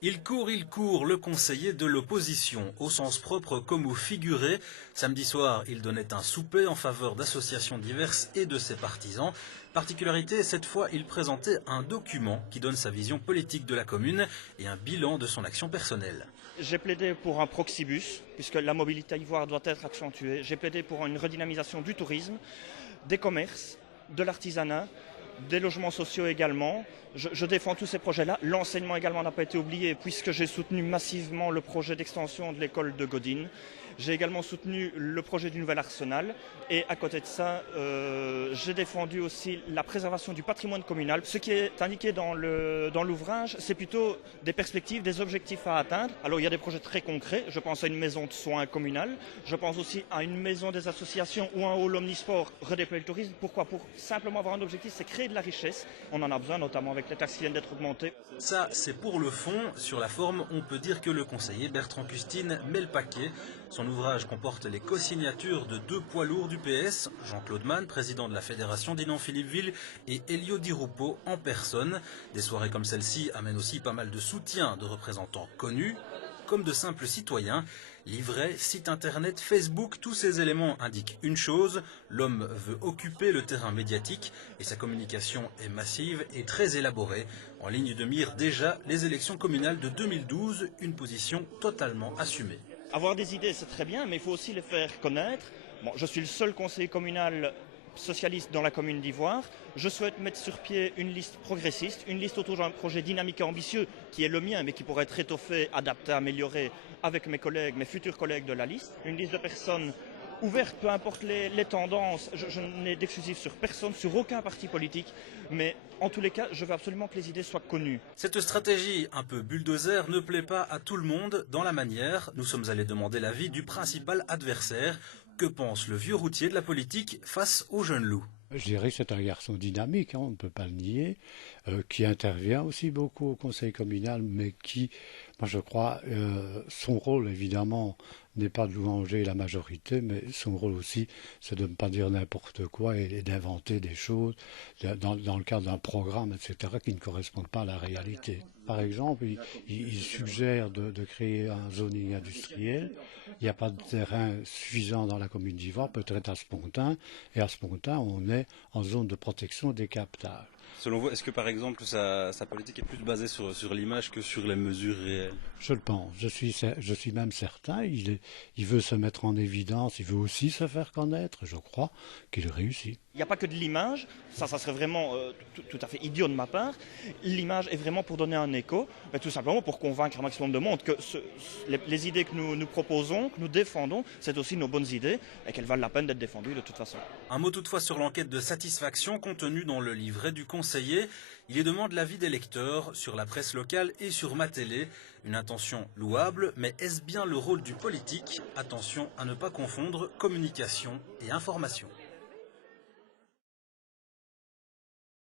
Il court, le conseiller de l'opposition, au sens propre comme au figuré. Samedi soir, il donnait un souper en faveur d'associations diverses et de ses partisans. Particularité, cette fois, il présentait un document qui donne sa vision politique de la commune et un bilan de son action personnelle. J'ai plaidé pour un proxybus, puisque la mobilité à Ivoire doit être accentuée. J'ai plaidé pour une redynamisation du tourisme, des commerces, de l'artisanat, des logements sociaux également. Je défends tous ces projets-là. L'enseignement également n'a pas été oublié puisque j'ai soutenu massivement le projet d'extension de l'école de Godine. J'ai également soutenu le projet du nouvel arsenal et à côté de ça, j'ai défendu aussi la préservation du patrimoine communal. Ce qui est indiqué dans l'ouvrage, c'est plutôt des perspectives, des objectifs à atteindre. Alors il y a des projets très concrets, je pense à une maison de soins communale, je pense aussi à une maison des associations ou un hall omnisport, redéployer le tourisme. Pourquoi? Pour simplement avoir un objectif, c'est créer de la richesse. On en a besoin, notamment avec les taxes qui viennent d'être augmentées. Ça, c'est pour le fond. Sur la forme, on peut dire que le conseiller Bertrand Custine met le paquet. Son ouvrage comporte les co-signatures de deux poids lourds du PS, Jean-Claude Mann, président de la fédération d'Inan-Philippeville, et Elio Di Rupo en personne. Des soirées comme celle-ci amènent aussi pas mal de soutien de représentants connus, comme de simples citoyens. Livrets, site internet, Facebook, tous ces éléments indiquent une chose: l'homme veut occuper le terrain médiatique et sa communication est massive et très élaborée. En ligne de mire déjà les élections communales de 2012, une position totalement assumée. Avoir des idées, c'est très bien, mais il faut aussi les faire connaître. Bon, je suis le seul conseiller communal socialiste dans la commune d'Ivoire. Je souhaite mettre sur pied une liste progressiste, une liste autour d'un projet dynamique et ambitieux qui est le mien, mais qui pourrait être étoffé, adapté, amélioré avec mes collègues, mes futurs collègues de la liste. Une liste de personnes ouvertes, peu importe les tendances. Je n'ai d'exclusif sur personne, sur aucun parti politique, mais en tous les cas, je veux absolument que les idées soient connues. Cette stratégie un peu bulldozer ne plaît pas à tout le monde. Dans la manière, nous sommes allés demander l'avis du principal adversaire. Que pense le vieux routier de la politique face au jeune loup? Je dirais que c'est un garçon dynamique, on ne peut pas le nier, qui intervient aussi beaucoup au conseil communal, mais qui, moi je crois, son rôle évidemment n'est pas de louanger la majorité, mais son rôle aussi, c'est de ne pas dire n'importe quoi et d'inventer des choses dans le cadre d'un programme, etc., qui ne correspondent pas à la réalité. Par exemple, il suggère de créer un zoning industriel. Il n'y a pas de terrain suffisant dans la commune d'Ivoire, peut-être à Spontin, et à Spontin, on est en zone de protection des captages. Selon vous, est-ce que par exemple sa politique est plus basée sur l'image que sur les mesures réelles? Je le pense, je suis même certain, il veut se mettre en évidence, il veut aussi se faire connaître, je crois qu'il réussit. Il n'y a pas que de l'image, ça serait vraiment tout à fait idiot de ma part. L'image est vraiment pour donner un écho, mais tout simplement pour convaincre un maximum de monde que les idées que nous proposons, que nous défendons, c'est aussi nos bonnes idées et qu'elles valent la peine d'être défendues de toute façon. Un mot toutefois sur l'enquête de satisfaction contenue dans le livret du conseiller. Il y demande l'avis des lecteurs sur la presse locale et sur Ma Télé. Une intention louable, mais est-ce bien le rôle du politique? Attention à ne pas confondre communication et information.